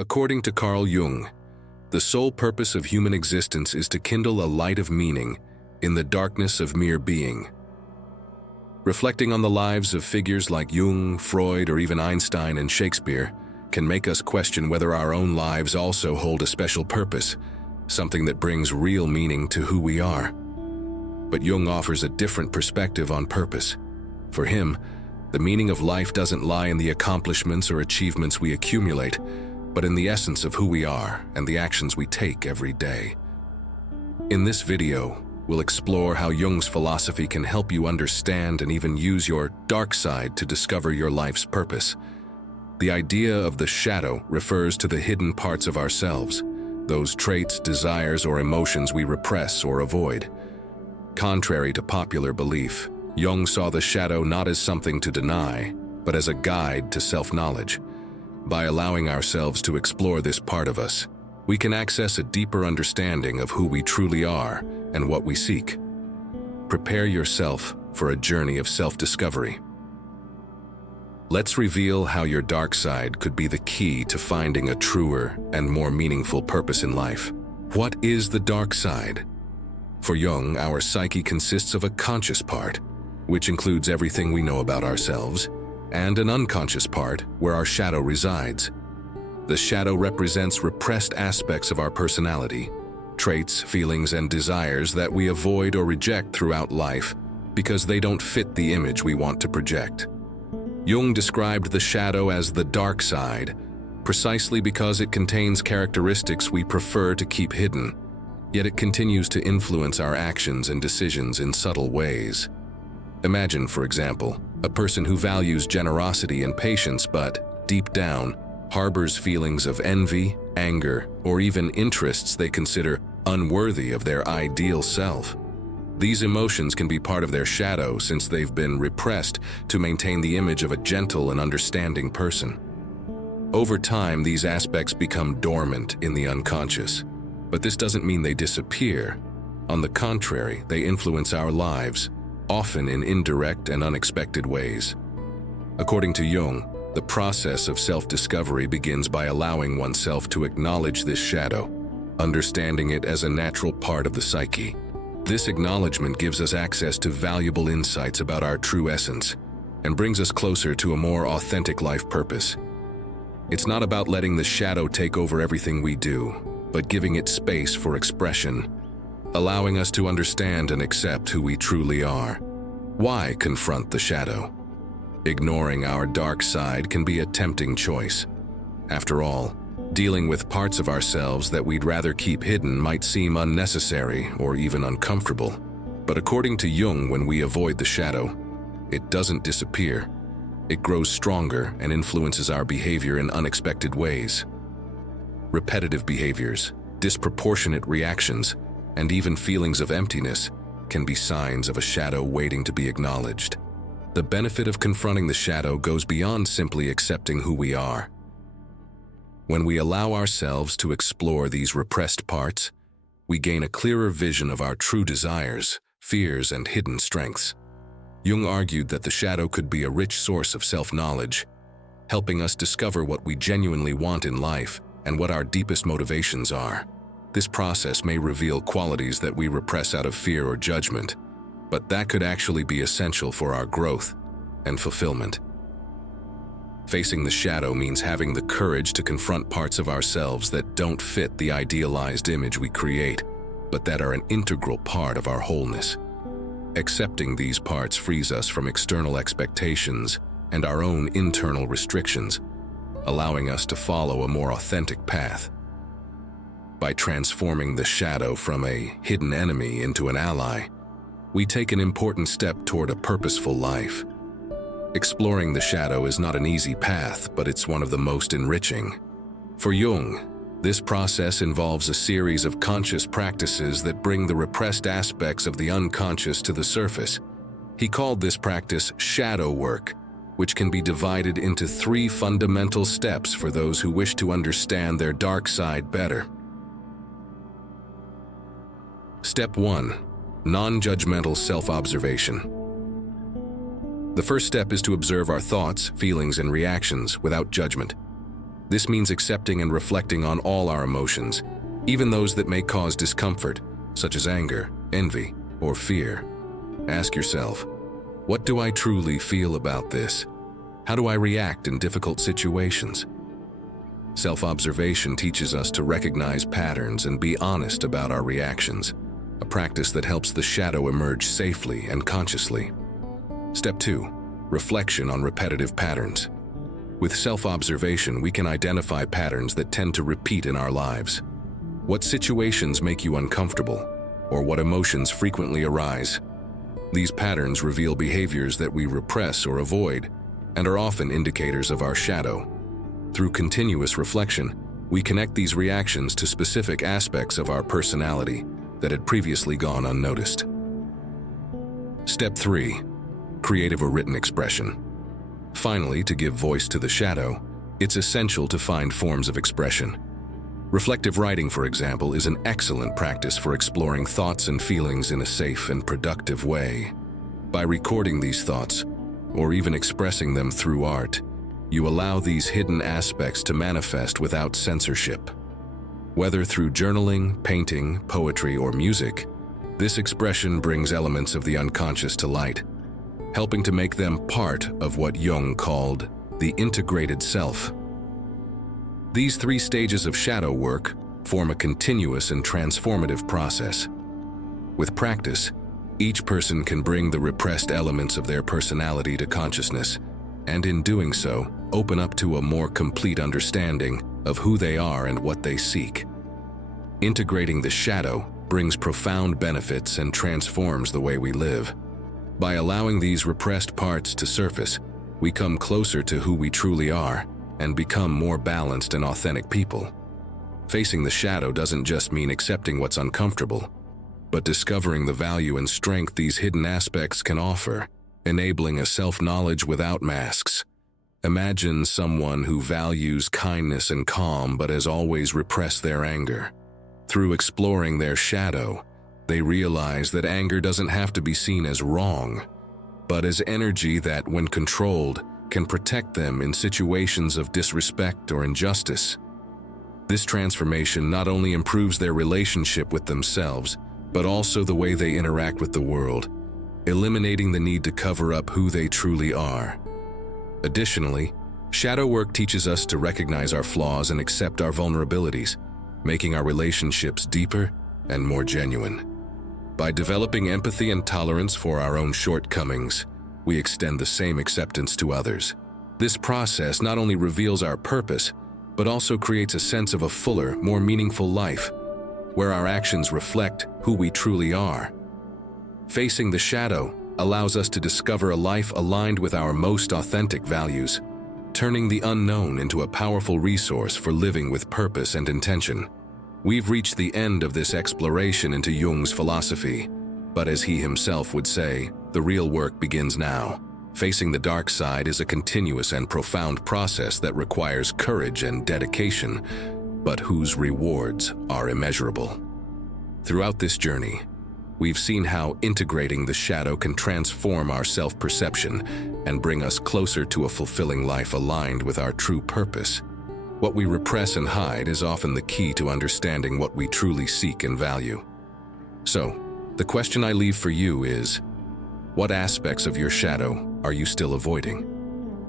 According to Carl Jung, the sole purpose of human existence is to kindle a light of meaning in the darkness of mere being. Reflecting on the lives of figures like Jung, Freud, or even Einstein and Shakespeare can make us question whether our own lives also hold a special purpose, something that brings real meaning to who we are. But Jung offers a different perspective on purpose. For him, the meaning of life doesn't lie in the accomplishments or achievements we accumulate, but in the essence of who we are and the actions we take every day. In this video, we'll explore how Jung's philosophy can help you understand and even use your dark side to discover your life's purpose. The idea of the shadow refers to the hidden parts of ourselves, those traits, desires, or emotions we repress or avoid. Contrary to popular belief, Jung saw the shadow not as something to deny, but as a guide to self-knowledge. By allowing ourselves to explore this part of us, we can access a deeper understanding of who we truly are and what we seek. Prepare yourself for a journey of self-discovery. Let's reveal how your dark side could be the key to finding a truer and more meaningful purpose in life. What is the dark side? For Jung, our psyche consists of a conscious part, which includes everything we know about ourselves, and an unconscious part where our shadow resides. The shadow represents repressed aspects of our personality, traits, feelings, and desires that we avoid or reject throughout life because they don't fit the image we want to project. Jung described the shadow as the dark side, precisely because it contains characteristics we prefer to keep hidden, yet it continues to influence our actions and decisions in subtle ways. Imagine, for example, a person who values generosity and patience but, deep down, harbors feelings of envy, anger, or even interests they consider unworthy of their ideal self. These emotions can be part of their shadow since they've been repressed to maintain the image of a gentle and understanding person. Over time, these aspects become dormant in the unconscious, but this doesn't mean they disappear. On the contrary, they influence our lives, often in indirect and unexpected ways. According to Jung, the process of self-discovery begins by allowing oneself to acknowledge this shadow, understanding it as a natural part of the psyche. This acknowledgement gives us access to valuable insights about our true essence and brings us closer to a more authentic life purpose. It's not about letting the shadow take over everything we do, but giving it space for expression, allowing us to understand and accept who we truly are. Why confront the shadow? Ignoring our dark side can be a tempting choice. After all, dealing with parts of ourselves that we'd rather keep hidden might seem unnecessary or even uncomfortable. But according to Jung, when we avoid the shadow, it doesn't disappear. It grows stronger and influences our behavior in unexpected ways. Repetitive behaviors, disproportionate reactions, and even feelings of emptiness can be signs of a shadow waiting to be acknowledged. The benefit of confronting the shadow goes beyond simply accepting who we are. When we allow ourselves to explore these repressed parts, we gain a clearer vision of our true desires, fears, and hidden strengths. Jung argued that the shadow could be a rich source of self-knowledge, helping us discover what we genuinely want in life and what our deepest motivations are. This process may reveal qualities that we repress out of fear or judgment, but that could actually be essential for our growth and fulfillment. Facing the shadow means having the courage to confront parts of ourselves that don't fit the idealized image we create, but that are an integral part of our wholeness. Accepting these parts frees us from external expectations and our own internal restrictions, allowing us to follow a more authentic path. By transforming the shadow from a hidden enemy into an ally, we take an important step toward a purposeful life. Exploring the shadow is not an easy path, but it's one of the most enriching. For Jung, this process involves a series of conscious practices that bring the repressed aspects of the unconscious to the surface. He called this practice shadow work, which can be divided into 3 fundamental steps for those who wish to understand their dark side better. Step 1. Non-judgmental self-observation. The first step is to observe our thoughts, feelings, and reactions without judgment. This means accepting and reflecting on all our emotions, even those that may cause discomfort, such as anger, envy, or fear. Ask yourself, what do I truly feel about this? How do I react in difficult situations? Self-observation teaches us to recognize patterns and be honest about our reactions, a practice that helps the shadow emerge safely and consciously. Step 2. Reflection on repetitive patterns. With self-observation, we can identify patterns that tend to repeat in our lives. What situations make you uncomfortable, or what emotions frequently arise? These patterns reveal behaviors that we repress or avoid, and are often indicators of our shadow. Through continuous reflection, we connect these reactions to specific aspects of our personality that had previously gone unnoticed. Step 3. Creative or written expression. Finally, to give voice to the shadow, it's essential to find forms of expression. Reflective writing, for example, is an excellent practice for exploring thoughts and feelings in a safe and productive way. By recording these thoughts, or even expressing them through art, you allow these hidden aspects to manifest without censorship. Whether through journaling, painting, poetry, or music, this expression brings elements of the unconscious to light, helping to make them part of what Jung called the integrated self. These 3 stages of shadow work form a continuous and transformative process. With practice, each person can bring the repressed elements of their personality to consciousness, and in doing so, open up to a more complete understanding of who they are and what they seek. Integrating the shadow brings profound benefits and transforms the way we live. By allowing these repressed parts to surface, we come closer to who we truly are and become more balanced and authentic people. Facing the shadow doesn't just mean accepting what's uncomfortable, but discovering the value and strength these hidden aspects can offer, enabling a self-knowledge without masks. Imagine someone who values kindness and calm but has always repressed their anger. Through exploring their shadow, they realize that anger doesn't have to be seen as wrong, but as energy that, when controlled, can protect them in situations of disrespect or injustice. This transformation not only improves their relationship with themselves, but also the way they interact with the world, eliminating the need to cover up who they truly are. Additionally, shadow work teaches us to recognize our flaws and accept our vulnerabilities, making our relationships deeper and more genuine. By developing empathy and tolerance for our own shortcomings, we extend the same acceptance to others. This process not only reveals our purpose, but also creates a sense of a fuller, more meaningful life, where our actions reflect who we truly are. Facing the shadow allows us to discover a life aligned with our most authentic values, turning the unknown into a powerful resource for living with purpose and intention. We've reached the end of this exploration into Jung's philosophy, but as he himself would say, the real work begins now. Facing the dark side is a continuous and profound process that requires courage and dedication, but whose rewards are immeasurable. Throughout this journey, we've seen how integrating the shadow can transform our self-perception and bring us closer to a fulfilling life aligned with our true purpose. What we repress and hide is often the key to understanding what we truly seek and value. So, the question I leave for you is, what aspects of your shadow are you still avoiding?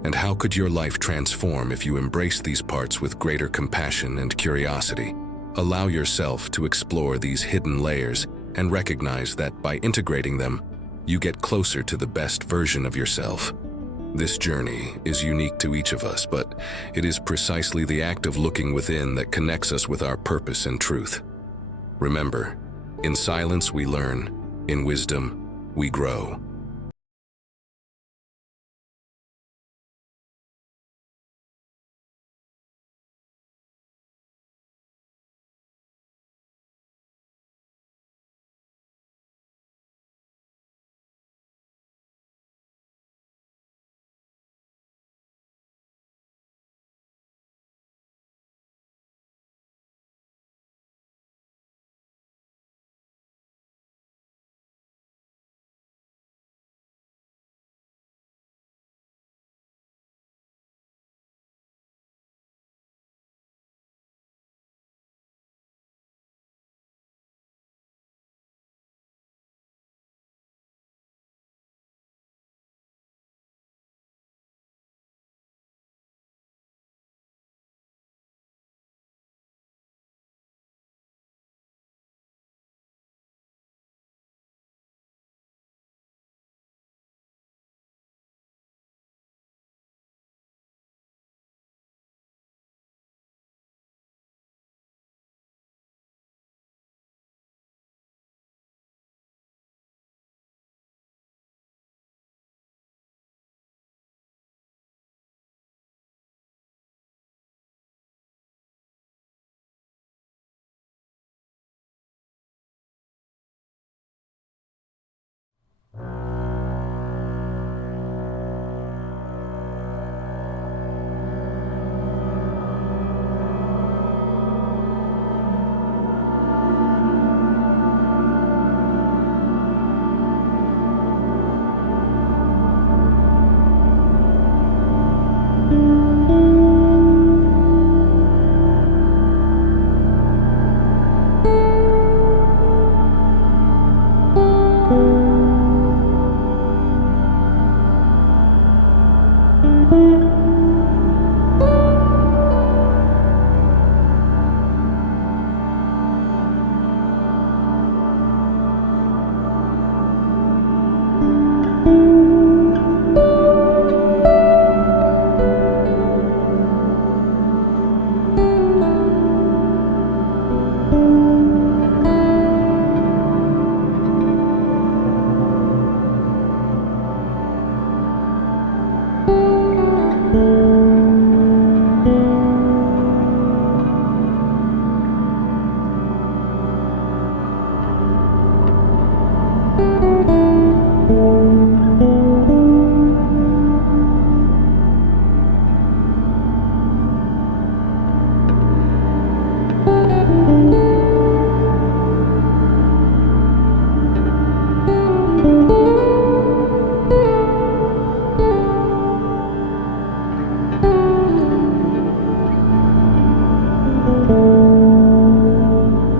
And how could your life transform if you embrace these parts with greater compassion and curiosity? Allow yourself to explore these hidden layers and recognize that by integrating them, you get closer to the best version of yourself. This journey is unique to each of us, but it is precisely the act of looking within that connects us with our purpose and truth. Remember, in silence we learn, in wisdom we grow.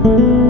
Thank you.